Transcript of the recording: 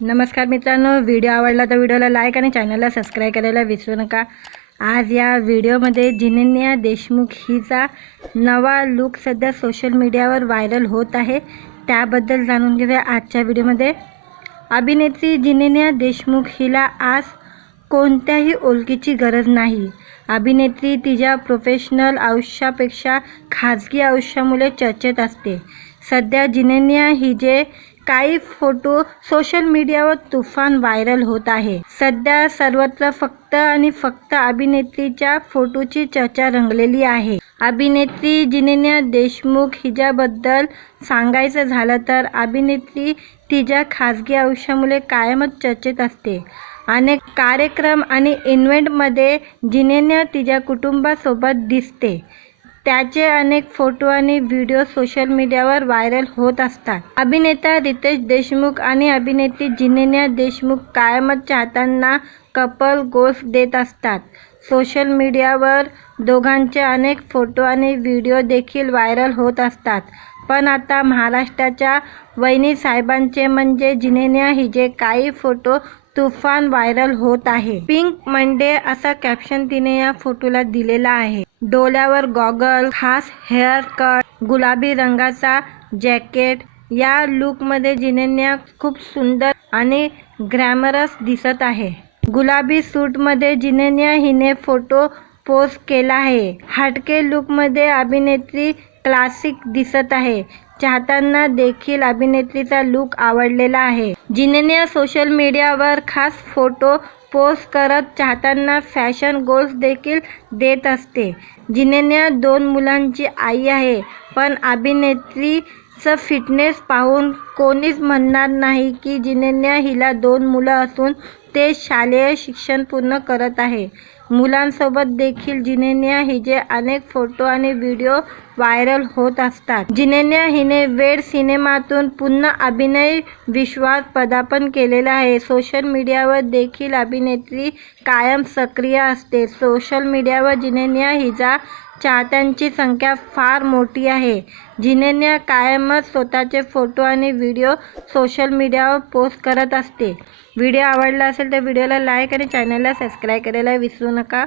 नमस्कार मित्रांनो, व्हिडिओ आवडला तर व्हिडिओला लाईक आणि चॅनलला सबस्क्राईब करायला विसरू नका। आज या व्हिडिओमध्ये जिनेंद्र देशमुख हिचा नवा लुक सध्या सोशल मीडियावर व्हायरल होत आहे, त्याबद्दल जाणून घेऊया आजच्या व्हिडिओमध्ये। अभिनेत्री जिनेंद्र देशमुख हिला आज कोणत्याही ओळखीची गरज नाही। अभिनेत्री तिच्या प्रोफेशनल आयुष्यापेक्षा खाजगी आयुष्यामुळे चर्चेत असते। सध्या जिनेंद्र हिचे काही फोटो सोशल मीडियावर तुफान व्हायरल होत आहे। सध्या सर्वत्र फक्त आणि फक्त अभिनेत्रीच्या फोटोची चर्चा रंगलेली आहे। अभिनेत्री जिनेंद्र देशमुख हिच्याबद्दल सांगायचं झालं तर अभिनेत्री तिच्या खाजगी आयुष्यामुळे कायमच चर्चेत असते। अनेक कार्यक्रम आणि इव्हेंटमध्ये जिनेंद्र तिच्या कुटुंबासोबत दिसते। त्याचे अनेक फोटो आणि व्हिडिओ सोशल मीडियावर व्हायरल होत असतात। अभिनेता रितेश देशमुख आणि अभिनेत्री जिनेंद्र देशमुख कायमच चाहत्यांना कपल गोल्स देत असतात। सोशल मीडियावर दोघांचे अनेक फोटो आणि व्हिडिओ देखील व्हायरल होत असतात। पण आता महाराष्ट्राच्या वहिनी साहेबांचे म्हणजे जिनेंद्र हिचे काही फोटो तुफान व्हायरल होत आहे। पिंक मंडे असा कॅप्शन तिने या फोटोला दिलेला आहे। डोळ्यावर गॉगल, खास हेअर कट, गुलाबी रंगाचा जॅकेट, या लुकमध्ये जिनेंद्र खूप सुंदर आणि ग्लॅमरस दिसत आहे। गुलाबी सूटमध्ये जिनेंद्र हिने फोटो पोस्ट केला आहे। हटके लुकमध्ये अभिनेत्री क्लासिक दिसत आहे। चाहत्यांना देखील अभिनेत्रीचा लुक आवडलेला आहे। जिनेंद्र सोशल मीडियावर खास फोटो पोस्ट करत चाहत्यांना फॅशन गोल्स देखील देत असते। जिनेंद्र 2 मुलांची आई आहे, पण अभिनेत्रीचं फिटनेस पाहून कोणीच म्हणणार नाही की जिनेंद्र हिला 2 मुलं असून ते शालेय शिक्षण पूर्ण करत आहे। मुलांसोबत देखील जिनेंद्र हिचे अनेक फोटो आणि व्हिडिओ व्हायरल होत असतात। जिनेंद्र हिने वेड सिनेमातून पुन्हा अभिनय विश्वात पदार्पण केलेले आहे। सोशल मीडियावर देखील अभिनेत्री कायम सक्रिय असते। सोशल मीडियावर जिनेंद्र हिच्या चाहत्यांची संख्या फार मोठी आहे। जिनेंद्र कायमच स्वतःचे फोटो आणि व्हिडिओ सोशल मीडियावर पोस्ट करत असते। व्हिडिओ आवडला असेल तर व्हिडिओला लाईक आणि चॅनलला सबस्क्राईब करायला विसरू नका।